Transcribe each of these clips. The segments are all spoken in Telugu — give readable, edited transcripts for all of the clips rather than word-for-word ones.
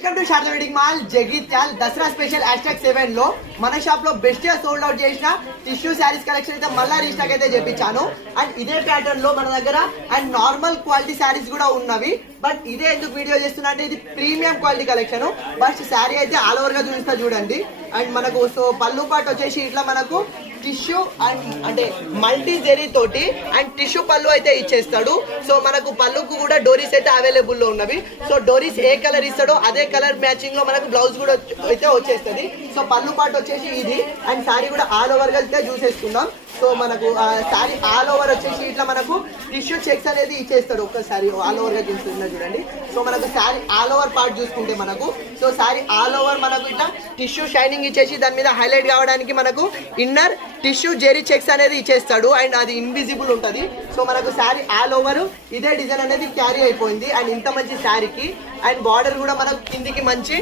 Welcome to Sharada wedding mall Jagtial. Dasara special #7 లో మన షాప్ లో బెస్ట్ గా సోల్డ్ అవుట్ చేసిన టిష్యూ శారీస్ కలెక్షన్ అయితే మళ్ళా రీస్టాక్ అయితే చేపించాను. అండ్ ఇదే ప్యాటర్న్ లో మన దగ్గర అండ్ నార్మల్ క్వాలిటీ శారీస్ కూడా ఉన్నవి. బట్ ఇదే ఎందుకు వీడియో చేస్తున్నా అంటే ఇది premium quality collection. But sari అయితే ఆల్ ఓవర్ గా చూపిస్తా చూడండి. అండ్ మనకు సో పళ్ళు పాటు వచ్చేసి ఇట్లా మనకు టిష్యూ అండ్ అంటే మల్టీ జెరీ తోటి అండ్ టిష్యూ పళ్ళు అయితే ఇచ్చేస్తాడు. సో మనకు పళ్ళుకు కూడా డోరీస్ అయితే అవైలబుల్ లో ఉన్నవి. సో డోరీస్ ఏ కలర్ ఇస్తాడో అదే కలర్ మ్యాచింగ్ లో మనకు బ్లౌజ్ కూడా అయితే వచ్చేస్తుంది. సో పళ్ళు పాటు వచ్చేసి ఇది అండ్ శారీ కూడా ఆల్ ఓవర్ గా అయితే చూసేసుకుందాం. సో మనకు శారీ ఆల్ ఓవర్ వచ్చేసి ఇట్లా మనకు టిష్యూ చెక్స్ అనేది ఇచ్చేస్తాడు. ఒక్కసారి ఆల్ ఓవర్ గా చూస్తున్నా చూడండి. సో మనకు శారీ ఆల్ ఓవర్ పార్ట్ చూసుకుంటే మనకు సో శారీ ఆల్ ఓవర్ మనకు ఇట్లా టిష్యూ షైనింగ్ ఇచ్చేసి దాని మీద హైలైట్ కావడానికి మనకు ఇన్నర్ టిష్యూ జెరీ చెక్స్ అనేది ఇచ్చేస్తాడు. అండ్ అది ఇన్విజిబుల్ ఉంటుంది. సో మనకు శారీ ఆల్ ఓవర్ ఇదే డిజైన్ అనేది క్యారీ అయిపోయింది. అండ్ ఇంత మంచి శారీకి అండ్ బార్డర్ కూడా మనకు కిందికి మంచి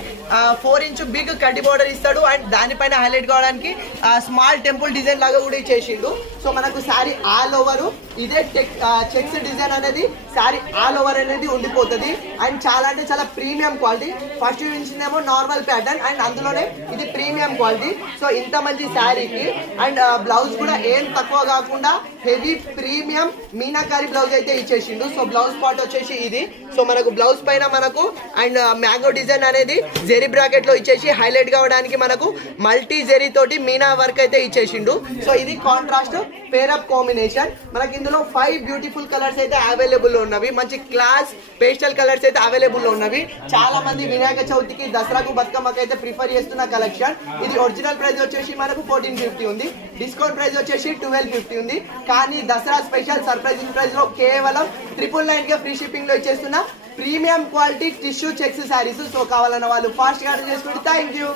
4 ఇంచ్ బిగ్ కడ్డీ బార్డర్ ఇస్తాడు. అండ్ దానిపైన హైలైట్ కావడానికి స్మాల్ టెంపుల్ డిజైన్ లాగా కూడా ఇచ్చేసిండు. సో మనకు శారీ ఆల్ ఓవర్ ఇదే చెక్స్ డిజైన్ అనేది శారీ ఆల్ ఓవర్ అనేది ఉండిపోతుంది. అండ్ చాలా అంటే చాలా ప్రీమియం క్వాలిటీ. ఫస్ట్ చూపించిందేమో నార్మల్ ప్యాటర్న్ అండ్ అందులోనే ఇది ప్రీమియం క్వాలిటీ. సో ఇంత మంచి శారీకి అండ్ బ్లౌజ్ కూడా ఏం తక్కువ కాకుండా హెవీ ప్రీమియం మీనాకారి బ్లౌజ్ అయితే ఇచ్చేసిండు. సో బ్లౌజ్ పార్ట్ వచ్చేసి ఇది. సో మనకు బ్లౌజ్ పైన మనకు అండ్ మ్యాంగో డిజైన్ అనేది జెరీ బ్రాకెట్ లో ఇచ్చేసి హైలైట్ కావడానికి మనకు మల్టీ జెరీ తోటి మీనా వర్క్ అయితే ఇచ్చేసిండు. సో ఇది కాంట్రాస్ట్ పేర్ అప్ కాంబినేషన్. మనకి ఇందులో 5 బ్యూటిఫుల్ కలర్స్ అయితే అవైలబుల్ ఉన్నవి. మంచి క్లాస్ పేస్టల్ కలర్స్ అయితే అవైలబుల్ ఉన్నవి. చాలా మంది వినాయక చవితికి దసరాకు బతుకమ్మకి అయితే ప్రిఫర్ చేస్తున్న కలెక్షన్. ఇది ఒరిజినల్ ప్రైస్ వచ్చేసి మనకు 1450 ఉంది. డిస్కౌంట్ ప్రైస్ వచ్చేసి 1250 ఉంది. కానీ దసరా స్పెషల్ సర్ప్రైజింగ్ ప్రైస్ లో కేవలం 999 గా ఫ్రీ షిప్పింగ్ లో ఇచ్చేస్తున్న premium quality tissue checks sarees. So కావాలన్న వాళ్ళు ఫాస్ట్ గా ఆర్డర్ చేసుకోండి. Thank you.